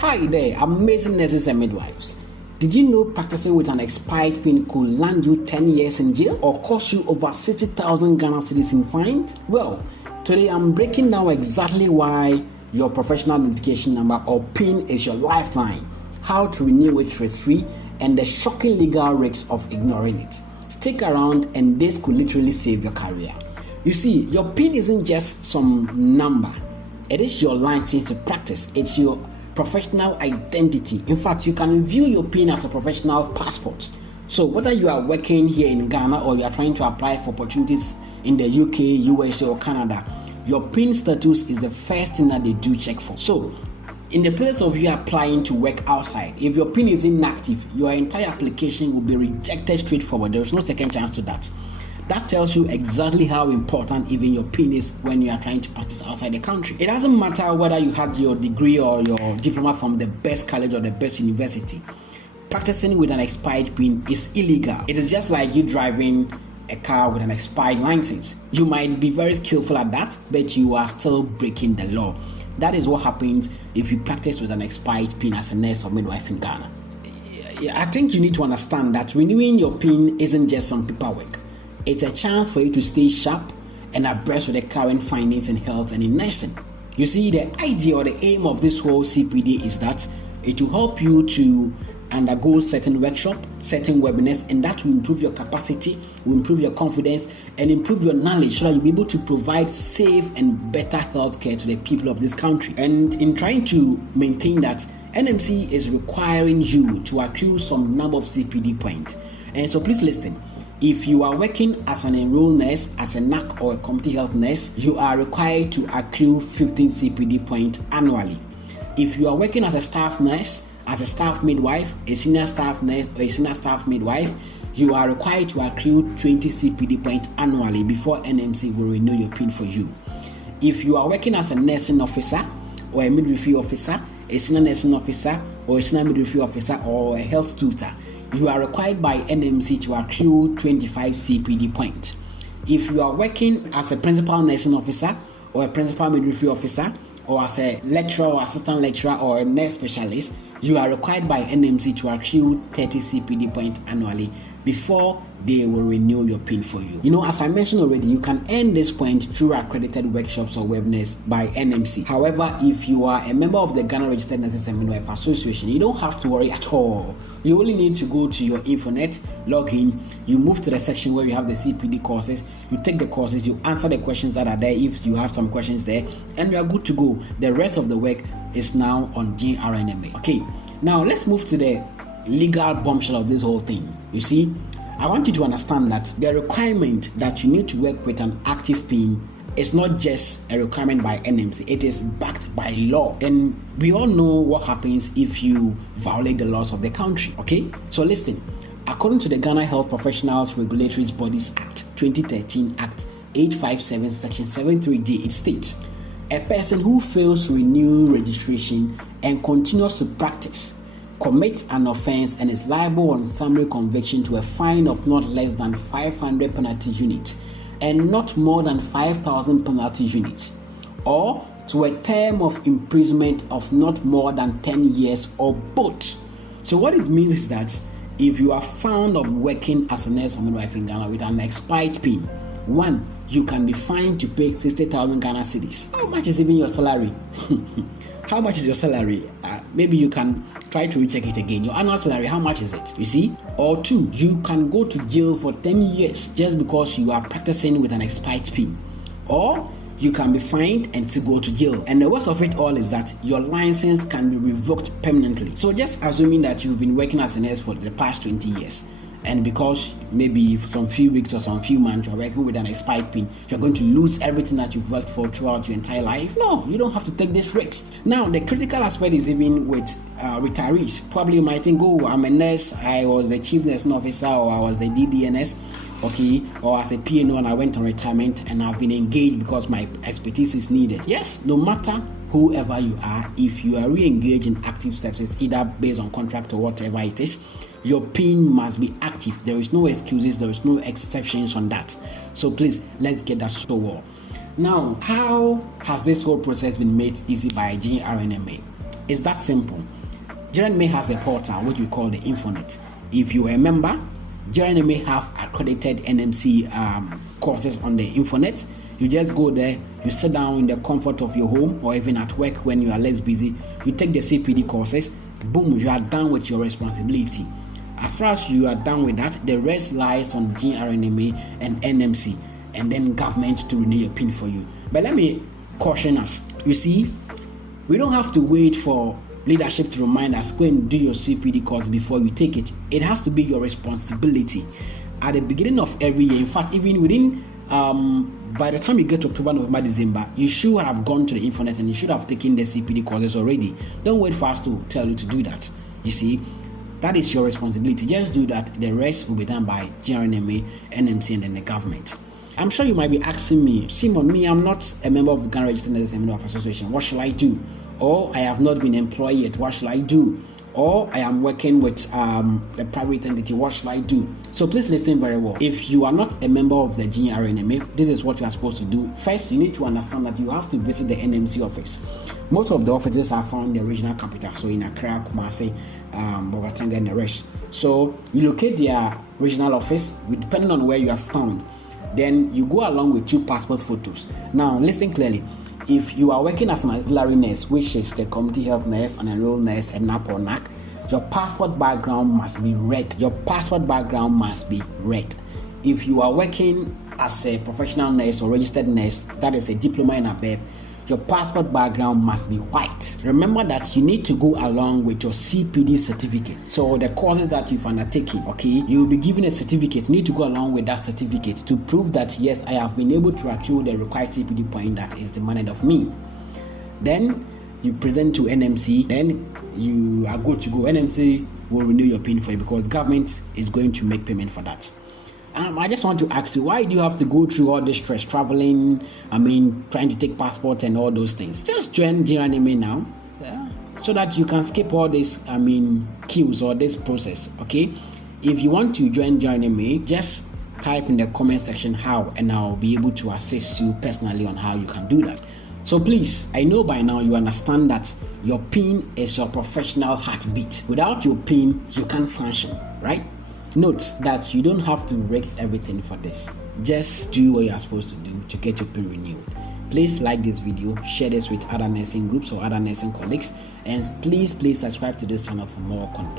Hi there, amazing nurses and midwives. Did you know practicing with an expired PIN could land you 10 years in jail or cost you over 60,000 Ghana cedis in fine? Well, today I'm breaking down exactly why your professional identification number or PIN is your lifeline, how to renew it risk-free, and the shocking legal risks of ignoring it. Stick around and this could literally save your career. You see, your PIN isn't just some number. It is your license to practice. It's your professional identity. In fact, you can view your PIN as a professional passport. So whether you are working here in Ghana or you are trying to apply for opportunities in the UK, USA or Canada, your PIN status is the first thing that they do check for. So in the place of you applying to work outside, if your PIN is inactive, your entire application will be rejected straightforward. There is no second chance to that. That tells you exactly how important even your PIN is when you are trying to practice outside the country. It doesn't matter whether you had your degree or your diploma from the best college or the best university. Practicing with an expired PIN is illegal. It is just like you driving a car with an expired license. You might be very skillful at that, but you are still breaking the law. That is what happens if you practice with an expired PIN as a nurse or midwife in Ghana. I think you need to understand that renewing your PIN isn't just some paperwork. It's a chance for you to stay sharp and abreast with the current findings in health and in nursing. You see, the idea or the aim of this whole CPD is that it will help you to undergo certain workshops, certain webinars, and that will improve your capacity, will improve your confidence, and improve your knowledge so that you'll be able to provide safe and better healthcare to the people of this country. And in trying to maintain that, NMC is requiring you to accrue some number of CPD points. And so please listen. If you are working as an enrolled nurse, as a NAC or a community health nurse, you are required to accrue 15 CPD points annually. If you are working as a staff nurse, as a staff midwife, a senior staff nurse or a senior staff midwife, you are required to accrue 20 CPD points annually before NMC will renew your PIN for you. If you are working as a nursing officer or a midwifery officer, a senior nursing officer or a senior midwifery officer or a health tutor, you are required by NMC to accrue 25 CPD points. If you are working as a principal nursing officer or a principal midwifery officer or as a lecturer or assistant lecturer or a nurse specialist, you are required by NMC to accrue 30 CPD points annually before they will renew your PIN for you. You know, as I mentioned already, you can earn this point through accredited workshops or webinars by NMC. However, if you are a member of the Ghana Registered Nurses and Midwife Association, you don't have to worry at all. You only need to go to your infonet, log in, you move to the section where you have the CPD courses, you take the courses, you answer the questions that are there if you have some questions there, and you are good to go. The rest of the work is now on GRNMA. Okay, now let's move to the legal bombshell of this whole thing. You see, I want you to understand that the requirement that you need to work with an active PIN is not just a requirement by NMC, it is backed by law. And we all know what happens if you violate the laws of the country. Okay, so listen, according to the Ghana Health Professionals Regulatory Bodies Act 2013 Act 857 Section 73D, it states, a person who fails to renew registration and continues to practice commit an offense and is liable on summary conviction to a fine of not less than 500 penalty units and not more than 5,000 penalty units, or to a term of imprisonment of not more than 10 years or both. So what it means is that if you are found of working as a nurse or midwife in Ghana with an expired PIN, one, you can be fined to pay 60,000 Ghana cedis. How much is even your salary? How much is your salary? Maybe you can try to recheck it again. Your annual salary, how much is it? You see? Or two, you can go to jail for 10 years just because you are practicing with an expired PIN. Or you can be fined and still go to jail. And the worst of it all is that your license can be revoked permanently. So just assuming that you've been working as a nurse for the past 20 years, and because maybe for some few weeks or some few months you're working with an expired PIN, you're going to lose everything that you've worked for throughout your entire life. No, you don't have to take this risk. Now, the critical aspect is even with retirees. Probably you might think, oh, I'm a nurse, I was the chief nursing officer, or I was the DDNS, okay, or as a PNO and I went on retirement and I've been engaged because my expertise is needed. Yes, no matter whoever you are, if you are re-engaged in active services, either based on contract or whatever it is, your PIN must be active. There is no excuses, there is no exceptions on that. So please, let's get that so well. Now, how has this whole process been made easy by GRNMA? It's that simple. GRNMA has a portal which we call the Infonet. If you are a member, GRNMA have accredited NMC courses on the Infonet. You just go there, you sit down in the comfort of your home or even at work when you are less busy. You take the CPD courses, boom, you are done with your responsibility. As far as you are done with that, the rest lies on GRNMA and NMC and then government to renew your PIN for you. But let me caution us. You see, we don't have to wait for leadership to remind us, go and do your CPD course before you take it. It has to be your responsibility. At the beginning of every year, in fact, even within by the time you get to October, November, December, you should have gone to the Infonet and you should have taken the CPD courses already. Don't wait for us to tell you to do that. You see, that is your responsibility. Just do that. The rest will be done by GRNMA, NMC, and then the government. I'm sure you might be asking me, Simon, I'm not a member of the Ghana Registered Nurses and Midwives Association. What shall I do? Or I have not been employed yet. What shall I do? Or I am working with a private entity. What shall I do? So please listen very well. If you are not a member of the GRNMA, this is what you are supposed to do. First, you need to understand that you have to visit the NMC office. Most of the offices are found in the regional capital, so in Accra, Kumasi, Bogatanga, and the rest. So you locate their regional office, depending on where you are found. Then you go along with 2 passport photos. Now, listen clearly. If you are working as an auxiliary nurse, which is the community health nurse, an enrolled nurse, and NAP or NAC, your passport background must be red. Your passport background must be red. If you are working as a professional nurse or registered nurse, that is a diploma and above, your passport background must be white. Remember that you need to go along with your CPD certificate. So the courses that you've undertaken, okay, you will be given a certificate. You need to go along with that certificate to prove that, yes, I have been able to accrue the required CPD point that is demanded of me. Then you present to NMC, then you are good to go. NMC will renew your PIN for you because government is going to make payment for that. I just want to ask you, why do you have to go through all this stress, traveling, trying to take passport and all those things? Just join GRNMA now, so that you can skip all this, queues or this process, okay? If you want to join GRNMA, just type in the comment section how, and I'll be able to assist you personally on how you can do that. So please, I know by now you understand that your PIN is your professional heartbeat. Without your PIN, you can't function, right? Note that you don't have to risk everything for this. Just do what you are supposed to do to get your PIN renewed. Please like this video, share this with other nursing groups or other nursing colleagues, and please subscribe to this channel for more content.